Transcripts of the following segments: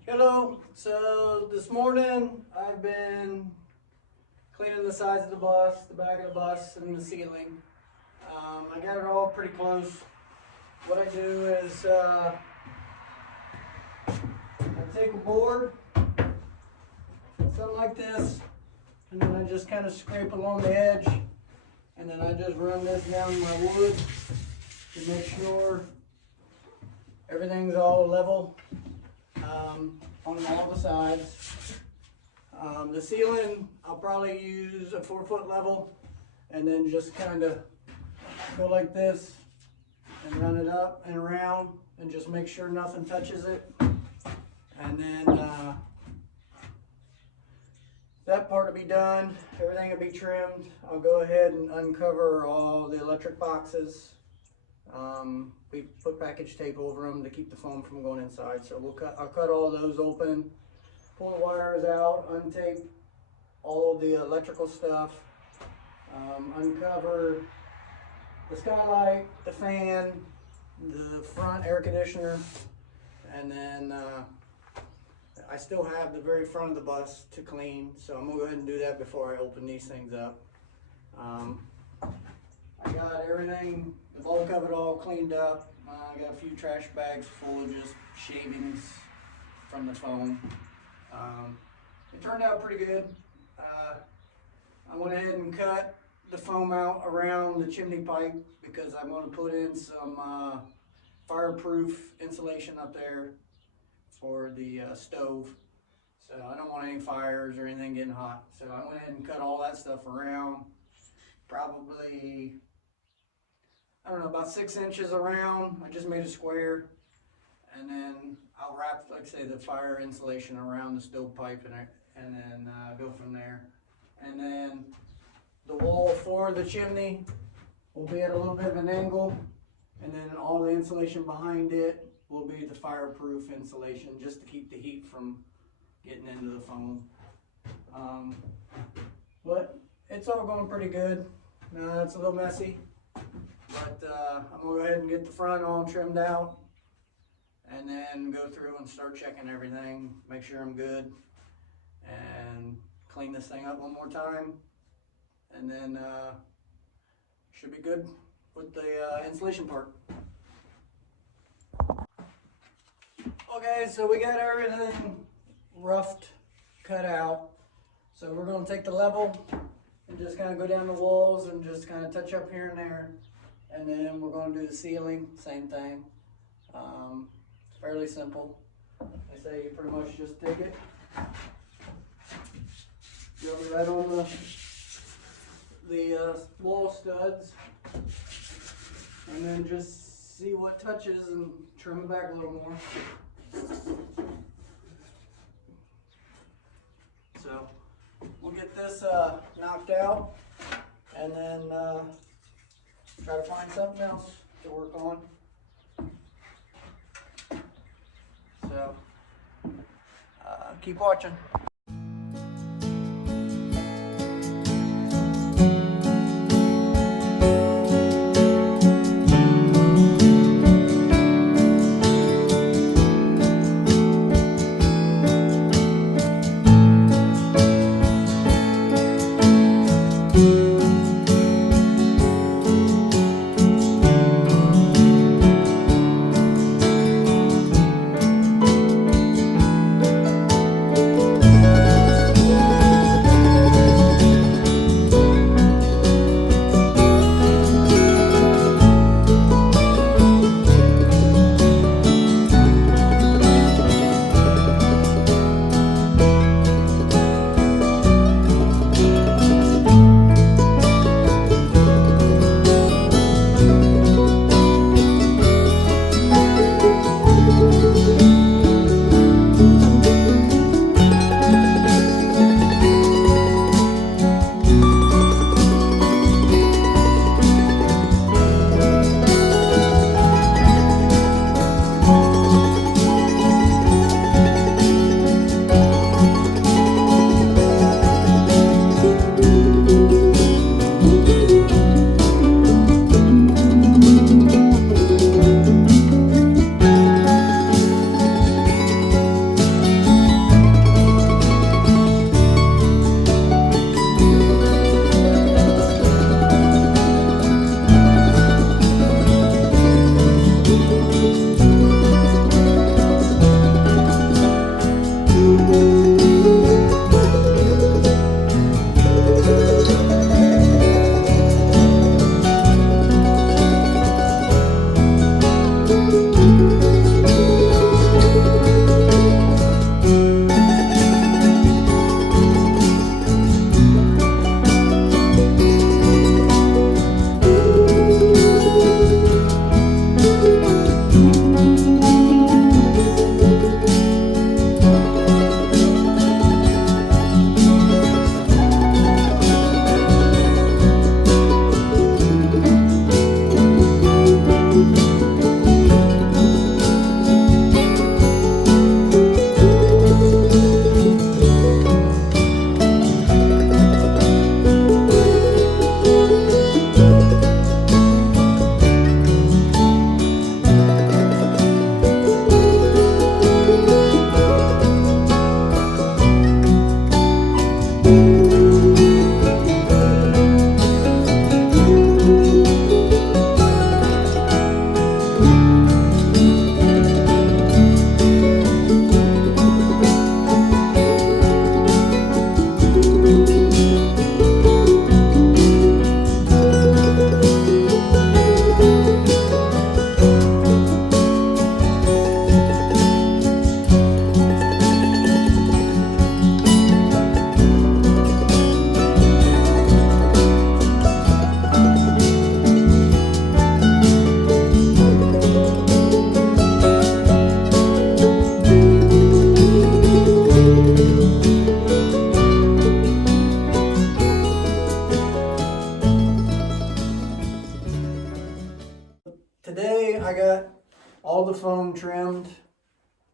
Hello, so this morning I've been cleaning the sides of the bus, the back of the bus, and the ceiling. I got it all pretty close. What I do is I take a board, something like this, and then I just kind of scrape along the edge, and then I just run this down my wood to make sure everything's all level on all the sides. The ceiling, I'll probably use a 4-foot level and then just kind of go like this and run it up and around and just make sure nothing touches it. And then that part will be done, everything will be trimmed. I'll go ahead and uncover all the electric boxes. We put package tape over them to keep the foam from going inside. So I'll cut all those open, pull the wires out, untape all of the electrical stuff, uncover the skylight, the fan, the front air conditioner, and then I still have the very front of the bus to clean. So I'm gonna go ahead and do that before I open these things up. I got everything, the bulk of it all cleaned up. I got a few trash bags full of just shavings from the foam. It turned out pretty good. I went ahead and cut the foam out around the chimney pipe because I'm going to put in some fireproof insulation up there for the stove. So I don't want any fires or anything getting hot. So I went ahead and cut all that stuff around. Probably, I don't know, about 6 inches around. I just made a square, and then I'll wrap, like I say, the fire insulation around the stovepipe and then go from there. And then the wall for the chimney will be at a little bit of an angle, and then all the insulation behind it will be the fireproof insulation just to keep the heat from getting into the foam. But it's all going pretty good. It's a little messy, but I'm gonna go ahead and get the front all trimmed out and then go through and start checking everything, make sure I'm good, and clean this thing up one more time, and then should be good with the insulation part. Okay, so we got everything roughed, cut out. So we're gonna take the level and just kind of go down the walls and just kind of touch up here and there. And then we're going to do the ceiling, same thing. It's fairly simple. I say you pretty much just take it, go right on the wall studs, and then just see what touches and trim it back a little more. So we'll get this knocked out and then try to find something else to work on. So keep watching.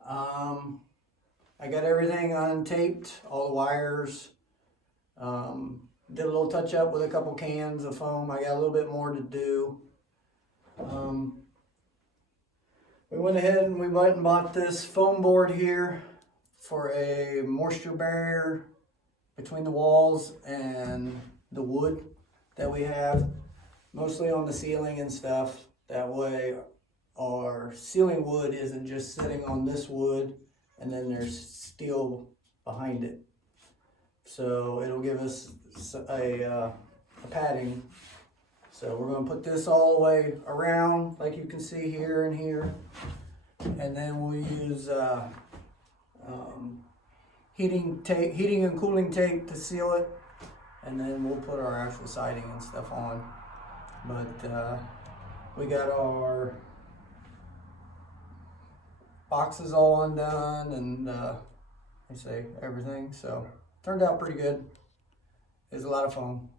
I got everything untaped, all the wires. Did a little touch up with a couple cans of foam. I got a little bit more to do. We went ahead and we went and bought this foam board here for a moisture barrier between the walls and the wood that we have, mostly on the ceiling and stuff. That way our ceiling wood isn't just sitting on this wood and then there's steel behind it. So it'll give us a padding. So we're going to put this all the way around, like you can see here and here. And then we'll use heating and cooling tape to seal it. And then we'll put our actual siding and stuff on. But we got our boxes all undone and I say everything. So turned out pretty good. It was a lot of fun.